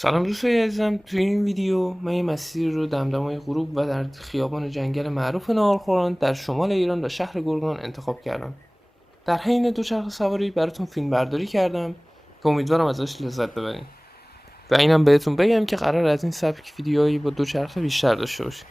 سلام دوستای عزیزم، توی این ویدیو من یه مسیر رو دمدمای غروب و در خیابان جنگل معروف ناهارخوران در شمال ایران و شهر گرگان انتخاب کردم. در حین دوچرخه سواری براتون فیلم برداری کردم که امیدوارم ازش لذت ببرین. و اینم بهتون بگم که قرار از این سبک ویدیوهایی با دوچرخه بیشتر داشته باشیم.